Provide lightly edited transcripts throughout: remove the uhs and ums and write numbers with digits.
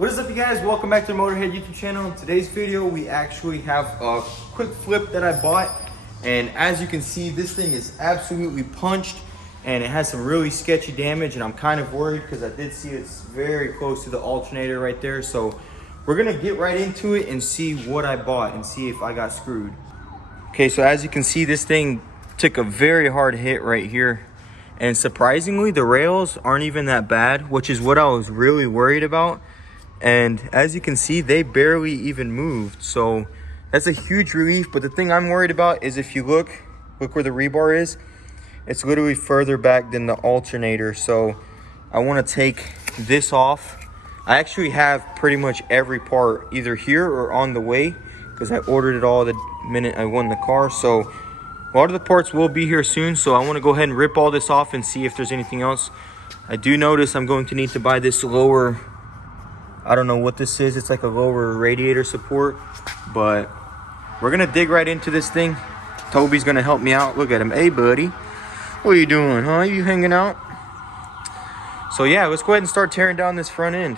What is up, you guys? Welcome back to the Motorhead YouTube channel. In today's video, we actually have a quick flip that I bought. And as you can see, this thing is absolutely punched and it has some really sketchy damage. And I'm kind of worried because I did see it's very close to the alternator right there. So we're gonna get right into it and see what I bought and see if I got screwed. Okay, so as you can see, this thing took a very hard hit right here. And surprisingly, the rails aren't even that bad, which is what I was really worried about. And as you can see, they barely even moved. So that's a huge relief. But the thing I'm worried about is if you look where the rebar is, it's literally further back than the alternator. So I want to take this off. I actually have pretty much every part either here or on the way because I ordered it all the minute I won the car. So a lot of the parts will be here soon. So I want to go ahead and rip all this off and see if there's anything else. I do notice I'm going to need to buy this lower, I don't know what this is. It's like a lower radiator support, but we're gonna dig right into this thing. Toby's gonna help me out. Look at him. Hey, buddy. What are you doing, huh? You hanging out? So yeah, let's go ahead and start tearing down this front end.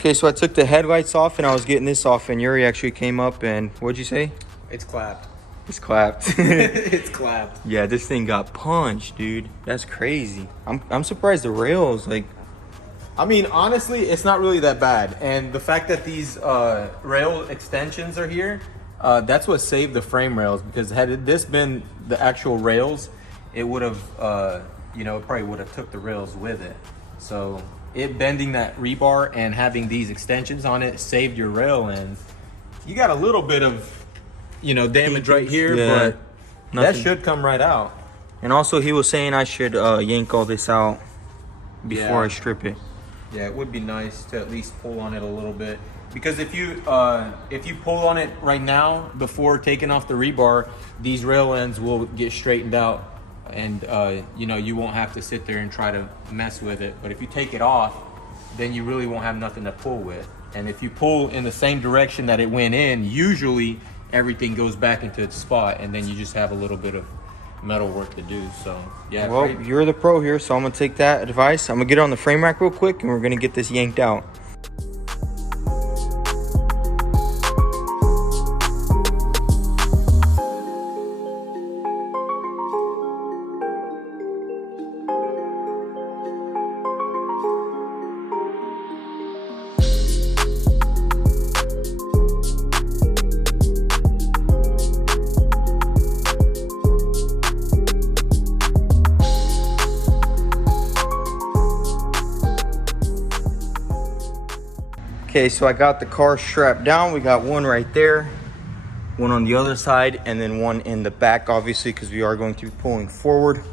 Okay, so I took the headlights off and I was getting this off and Yuri actually came up and what'd you say? It's clapped. It's clapped. It's clapped. Yeah, this thing got punched, dude. That's crazy. I'm surprised the rails, like, I mean, honestly, it's not really that bad. And the fact that these rail extensions are here, that's what saved the frame rails. Because had this been the actual rails, it would have, it probably would have took the rails with it. So it bending that rebar and having these extensions on it saved your rail ends. You got a little bit of, damage right here, yeah, but that should come right out. And also he was saying I should yank all this out before I strip it. Yeah, it would be nice to at least pull on it a little bit, because if you pull on it right now before taking off the rebar, these rail ends will get straightened out. And you won't have to sit there and try to mess with it. But if you take it off, then you really won't have nothing to pull with. And if you pull in the same direction that it went in, usually everything goes back into its spot, and then you just have a little bit of metal work to do. So yeah. Well, you're the pro here, so I'm gonna take that advice. I'm gonna get it on the frame rack real quick and we're gonna get this yanked out. Okay, so I got the car strapped down. We got one right there, one on the other side, and then one in the back, obviously, because we are going to be pulling forward.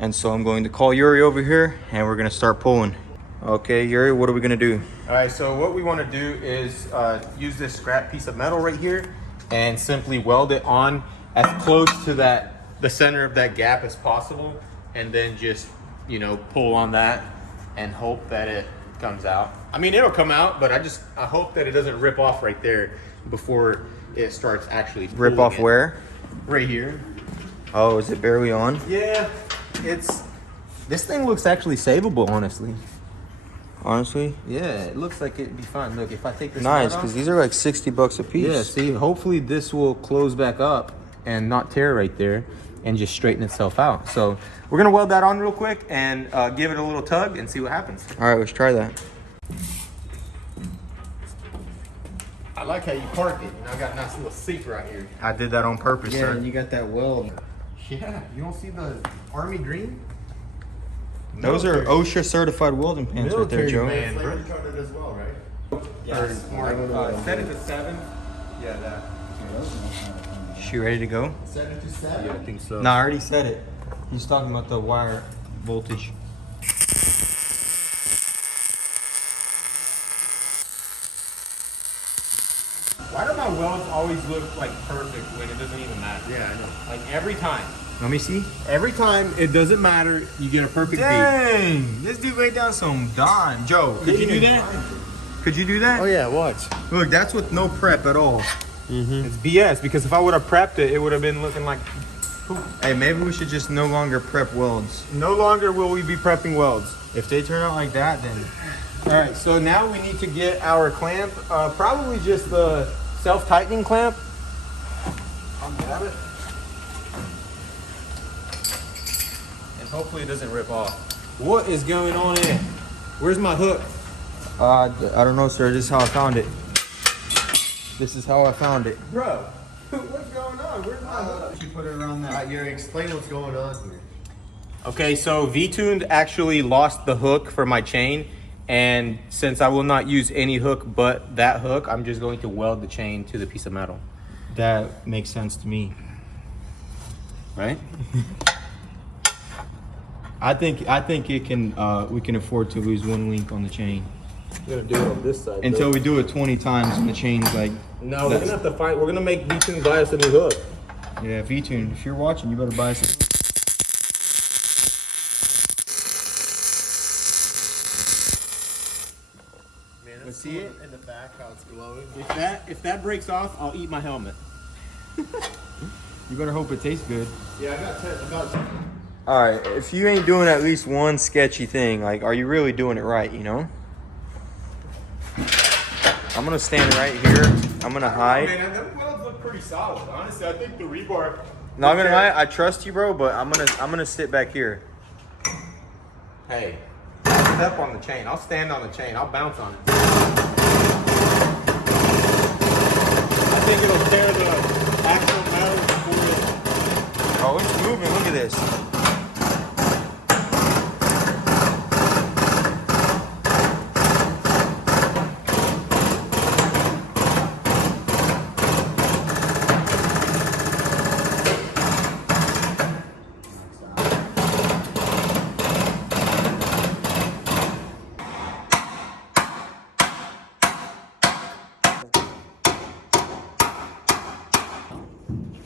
And so I'm going to call Yuri over here, and we're gonna start pulling. Okay, Yuri, what are we gonna do? All right, so what we wanna do is use this scrap piece of metal right here and simply weld it on as close to the center of that gap as possible, and then just, pull on that and hope that it comes out. I mean, it'll come out, but I hope that it doesn't rip off right there before it starts actually Rip off it. where? Right here. Oh, is it barely on? Yeah, this thing looks actually savable, honestly. Honestly? Yeah, it looks like it'd be fine. Look, if I take this Nice, nut off, because these are like 60 bucks a piece. yeah, see, hopefully this will close back up and not tear right there and just straighten itself out. So we're gonna weld that on real quick and give it a little tug and see what happens. All right, let's try that. I like how you park it. I got a nice little seat right here. I did that on purpose, Yeah, sir. and you got that weld. Yeah, you don't see the army green? Those are OSHA certified welding pants right there, Joe. Man, bro. Retarded as well, right? Yeah, set it to 7. Yeah, that. She ready to go? Set it to 7. Yeah, I think so. No, I already said it. He's talking about the wire voltage. Why do my welds always look like perfect when it doesn't even matter? Yeah, I know. Like every time. Let me see. Every time, it doesn't matter. You get a perfect beat. Dang, this dude laid down some dime. Joe, could you do that? Could you do that? Oh yeah, watch. Look, that's with no prep at all. It's BS because if I would have prepped it, it would have been looking like poop. Hey, maybe we should just no longer prep welds. No longer will we be prepping welds. If they turn out like that, then All right, so now we need to get our clamp, probably just the self-tightening clamp. I'll grab it. And hopefully it doesn't rip off. What is going on here? Where's my hook? I don't know, sir. This is how I found it. This is how I found it. Bro, what's going on? Where's my hook? You put it around that. You're explain what's going on here. Okay, so V-Tuned actually lost the hook for my chain. And since I will not use any hook but that hook, I'm just going to weld the chain to the piece of metal. That makes sense to me. Right? I think it can. We can afford to lose one link on the chain I'm gonna do it on this side. until we do it 20 times and the chain's like. No, we're gonna have to find. We're gonna make V-Tune buy us a new hook. Yeah, V-Tune. If you're watching, you better buy us. Man, Let's see it in the back how it's glowing. If that breaks off, I'll eat my helmet. You better hope it tastes good. Yeah, I got 10. All right, if you ain't doing at least one sketchy thing, like, are you really doing it right? You know. I'm gonna stand right here. I'm gonna hide. Man, them welds look pretty solid. Honestly, I think the rebar. Not gonna lie, I trust you, bro, but I'm gonna sit back here. Hey, I'll step on the chain. I'll stand on the chain. I'll bounce on it. I think it'll tear the actual metal before it. Oh, it's moving. Look at this.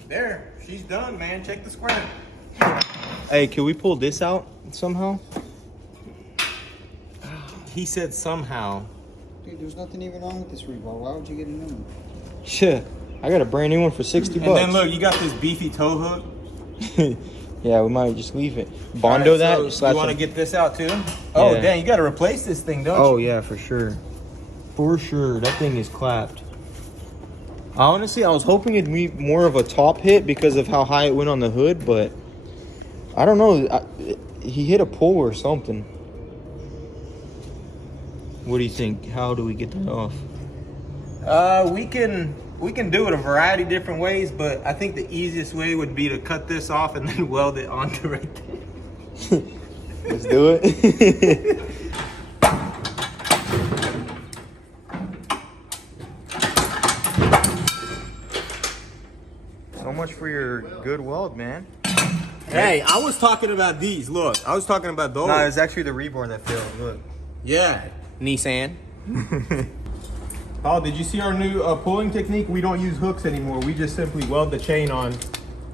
There, she's done, man. Check the square. Hey, can we pull this out somehow? He said somehow. Dude, there's nothing even wrong with this rebar. Why would you get a new one? Shit, I got a brand new one for 60 bucks. And then look, you got this beefy tow hook. Yeah, we might just leave it. Bondo All right, that. so slap you want to some- get this out too? Oh, Yeah. dang, you got to replace this thing, don't Oh you? yeah, for sure. For sure, that thing is clapped. Honestly, I was hoping it'd be more of a top hit because of how high it went on the hood, but I don't know. He hit a pole or something. What do you think? How do we get that off? We can do it a variety of different ways, but I think the easiest way would be to cut this off and then weld it onto right there. Let's do it. So much for your good weld, man. Hey, I was talking about these. Look, I was talking about those. No, it's actually the rebar that failed. Look. Yeah, Nissan. Oh, did you see our new pulling technique? We don't use hooks anymore. We just simply weld the chain on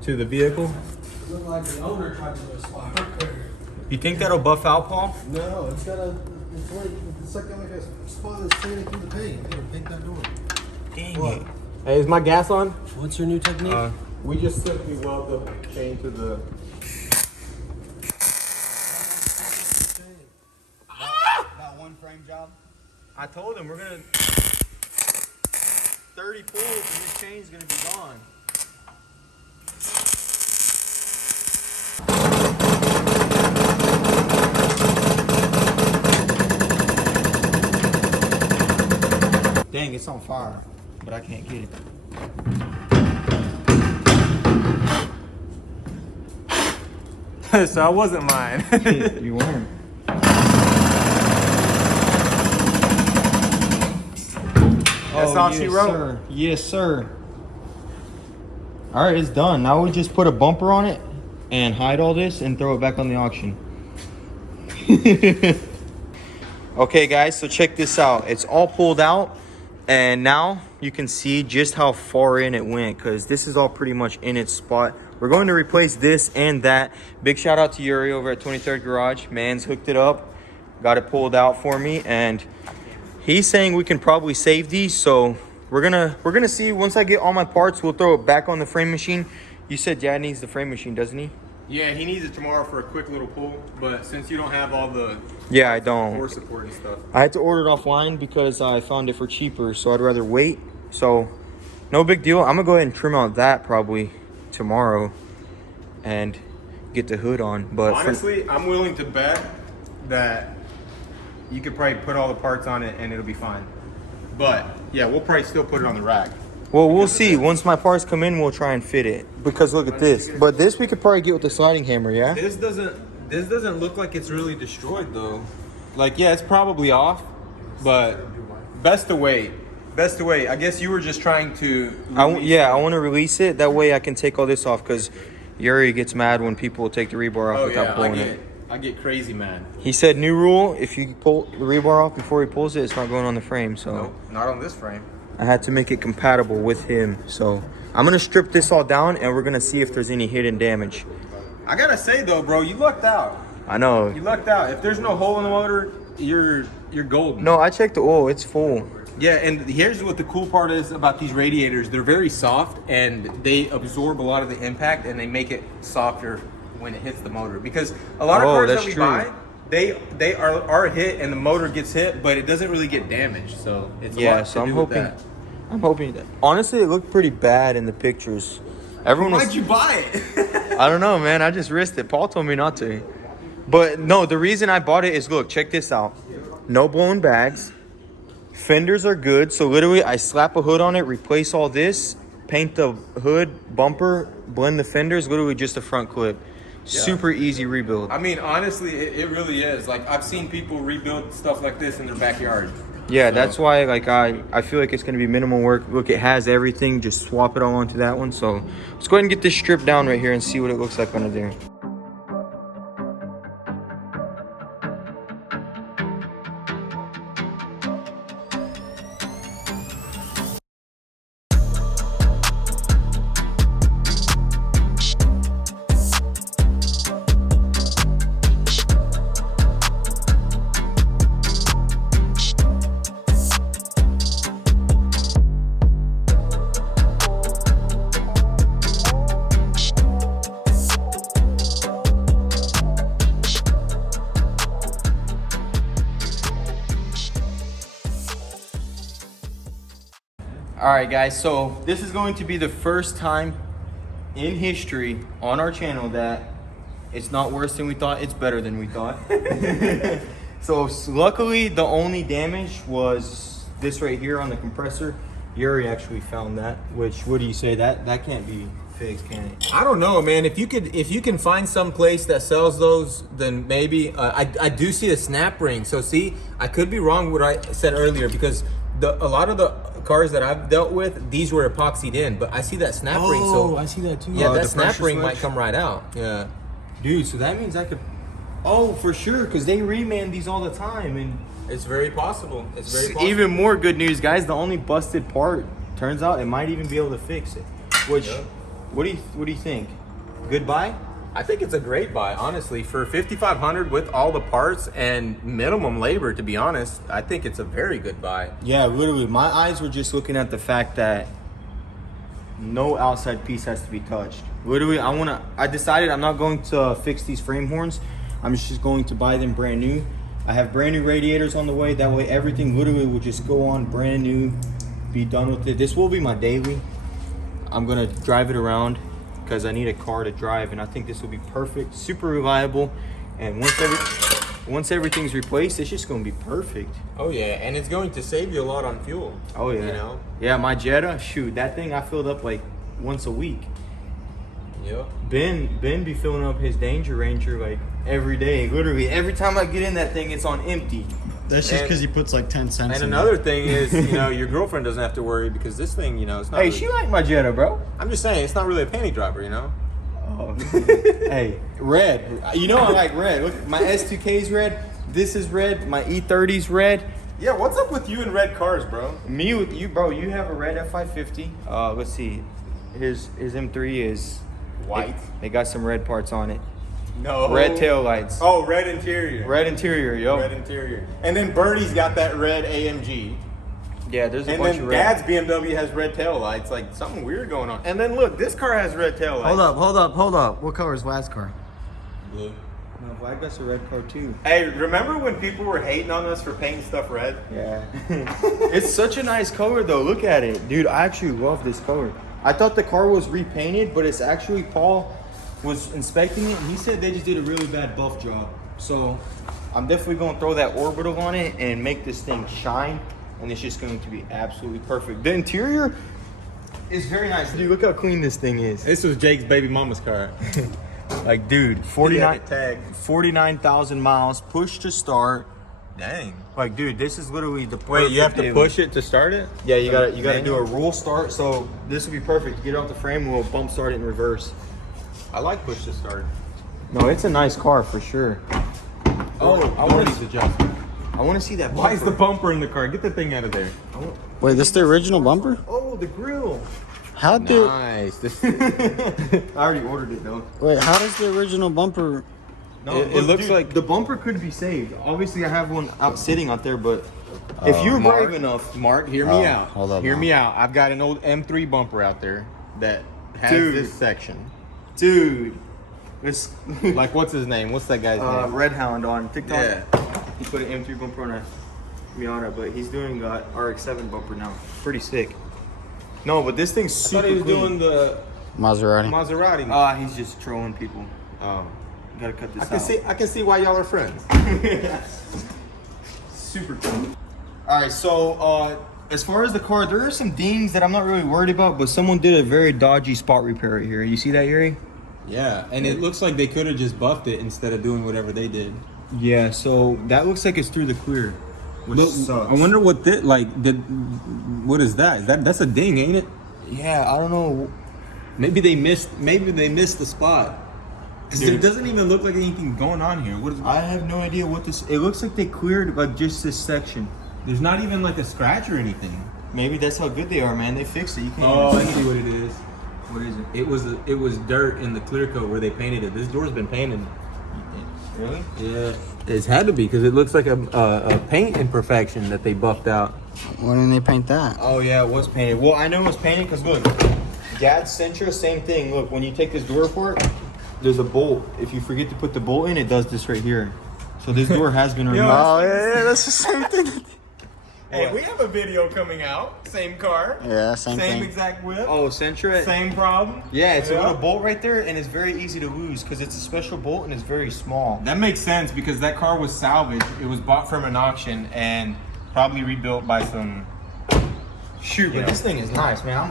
to the vehicle. Look like the owner tried to do a spark. You think that'll buff out, Paul? No, it's got a. It's like a spot that's straight through the paint. You gotta paint that door. Dang What? it. Hey, is my gas on? What's your new technique? We just simply weld the chain to the... About one frame job? I told him we're gonna 30 pulls and this chain's gonna be gone. Dang, it's on fire, but I can't get it. So I wasn't mine. You weren't. That's all she wrote. Sir. Yes, sir. All right, it's done. Now we just put a bumper on it and hide all this and throw it back on the auction. Okay, guys, so check this out. It's all pulled out, and now you can see just how far in it went because this is all pretty much in its spot we're going to replace this and that. Big shout out to Yuri over at 23rd Garage. Man's hooked it up, got it pulled out for me, and he's saying we can probably save these. So we're gonna see. Once I get all my parts, we'll throw it back on the frame machine. You said Dad needs the frame machine, doesn't he? Yeah, he needs it tomorrow for a quick little pull. But since you don't have all the Yeah, I don't. core support and stuff, I had to order it offline because I found it for cheaper, so I'd rather wait. So no big deal. I'm gonna go ahead and trim out that probably tomorrow and get the hood on. But honestly, I'm willing to bet that you could probably put all the parts on it and it'll be fine. But yeah, we'll probably still put it on the rack. well, we'll see. Once my parts come in, we'll try and fit it. Because look at this. But this we could probably get with the sliding hammer, yeah? This doesn't look like it's really destroyed though. Like, yeah, it's probably off, but best to wait. Best to wait. I guess you were just trying to. I want to release it. That way I can take all this off because Yuri gets mad when people take the rebar off without pulling it. I get crazy mad. He said new rule: if you pull the rebar off before he pulls it, it's not going on the frame. So Nope, not on this frame. I had to make it compatible with him. So I'm gonna strip this all down and we're gonna see if there's any hidden damage. I gotta say though, bro, you lucked out. I know. You lucked out. If there's no hole in the motor, you're golden. No, I checked the oil. It's full. Yeah, and here's what the cool part is about these radiators. They're very soft and they absorb a lot of the impact and they make it softer when it hits the motor. Because a lot of cars that we buy, they are hit and the motor gets hit, but it doesn't really get damaged. So it's a lot so to I'm do with hoping. that. I'm hoping that. Honestly, it looked pretty bad in the pictures. Everyone was. Why'd you buy it? I don't know, man. I just risked it. Paul told me not to. But no, the reason I bought it is, look, check this out. No blown bags. Fenders are good. So literally, I slap a hood on it, replace all this, paint the hood, bumper, blend the fenders. Literally just a front clip. Super easy rebuild. I mean, honestly, it really is. Like, I've seen people rebuild stuff like this in their backyard. Yeah, that's why like I feel like it's going to be minimal work. Look, it has everything. Just swap it all onto that one. So let's go ahead and get this stripped down right here and see what it looks like under there. All right, guys, so this is going to be the first time in history on our channel that it's not worse than we thought, it's better than we thought. So luckily, the only damage was this right here on the compressor. Yuri actually found that, which, what do you say? That can't be fixed, can it? I don't know, man. If you can find some place that sells those, then maybe. I do see a snap ring. So see, I could be wrong with what I said earlier because a lot of the cars that I've dealt with, these were epoxied in, but I see that snap ring. So I see that too. yeah, that snap ring might come right out. Yeah, dude. So that means I could. Oh, for sure, because they reman these all the time, and it's very possible. It's very possible. even more good news, guys. The only busted part turns out it might even be able to fix it. Which, what do you think? Good buy? I think it's a great buy, honestly. For $5,500 with all the parts and minimum labor, to be honest, I think it's a very good buy. Yeah, literally. My eyes were just looking at the fact that no outside piece has to be touched. Literally, I decided I'm not going to fix these frame horns. I'm just going to buy them brand new. I have brand new radiators on the way. That way, everything literally will just go on brand new, be done with it. This will be my daily. I'm going to drive it around because I need a car to drive, and I think this will be perfect, super reliable, and once everything's replaced, it's just going to be perfect. Oh yeah, and it's going to save you a lot on fuel. Oh yeah, you know. Yeah, my Jetta, shoot, that thing I filled up like once a week. Yep. Ben be filling up his Danger Ranger like every day. Literally, every time I get in that thing, it's on empty. That's just because he puts like 10 cents And in another it. thing is, your girlfriend doesn't have to worry because this thing, it's not. Hey, really, she like my Jetta, bro. I'm just saying, it's not really a panty dropper, Oh. Hey, red. You know I like red. Look, my S2K's red. This is red. My E30's red. Yeah, what's up with you and red cars, bro? Me with you, bro. You have a red F550. Let's see. His M3 is White. They got some red parts on it. No. Red tail lights. Oh, red interior. Red interior, yo. Red interior. And then Bernie's got that red AMG. Yeah, there's a And bunch then of red. Dad's BMW has red tail lights. Like something weird going on. And then look, this car has red tail lights. Hold up. What color is Vlad's car? Blue. No, Vlad got a red car too. Hey, remember when people were hating on us for painting stuff red? Yeah. It's such a nice color though. Look at it. Dude, I actually love this color. I thought the car was repainted, but it's actually Paul was inspecting it and he said they just did a really bad buff job. So I'm definitely gonna throw that orbital on it and make this thing shine, and it's just going to be absolutely perfect. The interior is very nice. Dude, look how clean this thing is. This was Jake's baby mama's car. Like, dude, 49,000 miles, push to start. Dang. Like, dude, this is literally the perfect Wait, you have to daily. push it to start it? Yeah, you gotta do a roll start. So this will be perfect. You get it off the frame, we'll bump start it in reverse. I like push to start. No, it's a nice car for sure. Oh, I want to adjust. I want to see that. Why is the bumper. bumper in the car? Get the thing out of there. Wait, this the original bumper? Oh, the grill. How did? Nice. This, I already ordered it though. Wait, how does the original bumper? No, It looks dude, like- the bumper could be saved. Obviously, I have one out sitting out there, but if you're brave enough, Mark, hear me Oh, out. hold up Hear now. me out. I've got an old M3 bumper out there that has Dude. this section. dude, it's Like, what's his name? What's that guy's name? Red Hound on TikTok. Yeah. He put an M3 bumper on a Miata, but he's doing RX-7 bumper now. Pretty sick. No, but this thing's I super thought he was clean. doing the Maserati. Maserati. He's just trolling people. Oh. Gotta cut this I out. can see why y'all are friends. Super cool. All right, so as far as the car, there are some dings that I'm not really worried about, but someone did a very dodgy spot repair right here. You see that, Yuri? Yeah, and it looks like they could have just buffed it instead of doing whatever they did. Yeah, so that looks like it's through the clear, which sucks. I wonder what that what is that? That's a ding, ain't it? Yeah, I don't know. Maybe they missed the spot. Because Dude. it doesn't even look like anything going on here. What is I have no idea what this. It looks like they cleared like just this section. There's not even like a scratch or anything. Maybe that's how good they are, man. They fixed it. You can't. Oh, I even see what it is. What is it? It was dirt in the clear coat where they painted it. This door's been painted. Really? Yeah, it's had to be because it looks like a paint imperfection that they buffed out. Why didn't they paint that? Oh yeah, it was painted. Well, I know it was painted because look, Dad's Sentra, same thing. Look, when you take this door apart, there's a bolt. If you forget to put the bolt in, it does this right here. So this door has been removed. Oh yeah, that's the same thing. Hey, we have a video coming out. Same car. Yeah, same thing. exact whip. Oh, Sentra. Same problem. Yeah, it's a little bolt right there, and it's very easy to lose because it's a special bolt and it's very small. That makes sense because that car was salvaged. It was bought from an auction and probably rebuilt by some. Shoot, Yeah. but this thing is nice, man.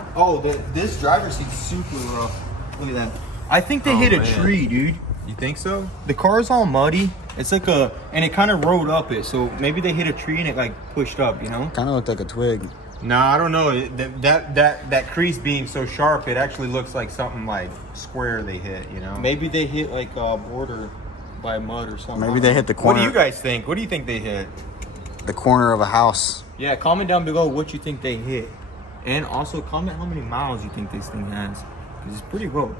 This driver's seat's super rough. Look at that. I think they hit a man. tree, dude. You think so? The car's all muddy. It's like and it kind of rolled up it, so maybe they hit a tree and it like pushed up, you know? Kind of looked like a twig. Nah, I don't know. That crease being so sharp, it actually looks like something like square they hit. You know? Maybe they hit like a border by mud or something. Maybe they hit the What corner. do you guys think? What do you think they hit? The corner of a house. Yeah, comment down below what you think they hit, and also comment how many miles you think this thing has, because it's pretty low.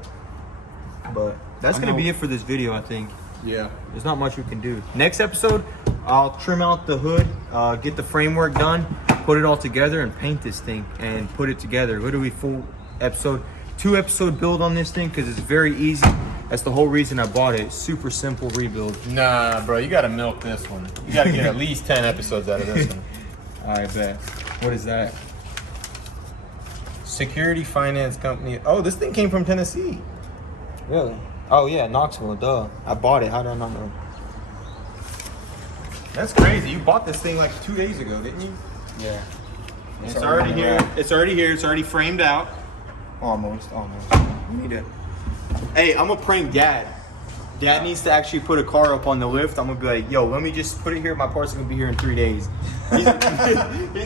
But that's gonna be it for this video, I think. Yeah. There's not much we can do. Next episode, I'll trim out the hood, get the framework done, put it all together, and paint this thing and put it together. Literally full episode, 2-episode build on this thing because it's very easy. That's the whole reason I bought it. Super simple rebuild. Nah, bro, you gotta milk this one. You gotta get at least 10 episodes out of this one. I bet. What is that? Security Finance Company. Oh, this thing came from Tennessee. Really? Oh yeah, Knoxville. Duh. I bought it. How did I not know? That's crazy. You bought this thing like 2 days ago, didn't you? Yeah. It's already here. It's already here. It's already framed out. Almost. We need to. Hey, I'm gonna prank Dad. Dad needs to actually put a car up on the lift. I'm gonna be like, yo, let me just put it here. My parts are gonna be here in 3 days. He's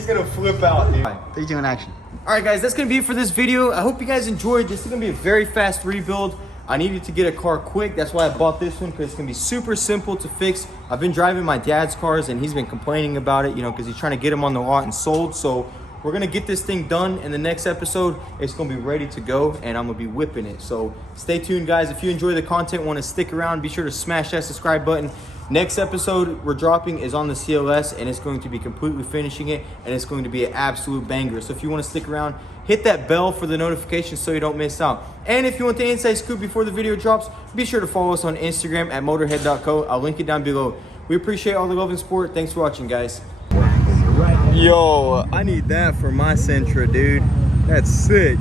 gonna flip out, dude. 3, 2, in action. All right, guys, that's gonna be it for this video. I hope you guys enjoyed. This is gonna be a very fast rebuild. I needed to get a car quick. That's why I bought this one, because it's gonna be super simple to fix. I've been driving my dad's cars and he's been complaining about it, you know, because he's trying to get them on the lot and sold. So we're gonna get this thing done in the next episode. It's gonna be ready to go and I'm gonna be whipping it. So stay tuned, guys. If you enjoy the content, want to stick around, be sure to smash that subscribe button. Next episode we're dropping is on the CLS, and it's going to be completely finishing it, and it's going to be an absolute banger. So if you want to stick around, hit that bell for the notifications so you don't miss out. And if you want the inside scoop before the video drops, be sure to follow us on Instagram at motorhead.co. I'll link it down below. We appreciate all the love and support. Thanks for watching, guys. Yo, I need that for my Sentra, dude. That's sick.